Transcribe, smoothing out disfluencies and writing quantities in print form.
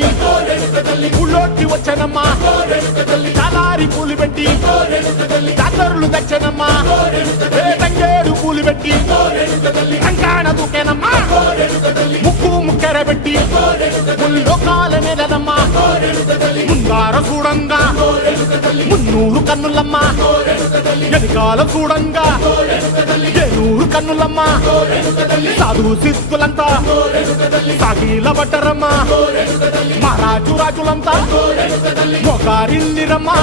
పెట్టి ఊళ్ళోకి వచ్చానమ్మా చాలారి పూలు పెట్టి జాతరులు తెచ్చానమ్మా తంగేడు పూలు పెట్టి కంకాణ దూకేనమ్మా ముక్కు ముక్కెర పెట్టి ముల్లోకాల నెలనమ్మా ముందార చూడంగా మున్నూరు కన్నులమ్మా ఎనకాల చూడంగా ఏనూరు కన్నులమ్మా సాధువు సిద్ధులంతా సాగిల బట్టరమ్మా మహారాజు రాజులంతా మొగారిల్లిరమ్మా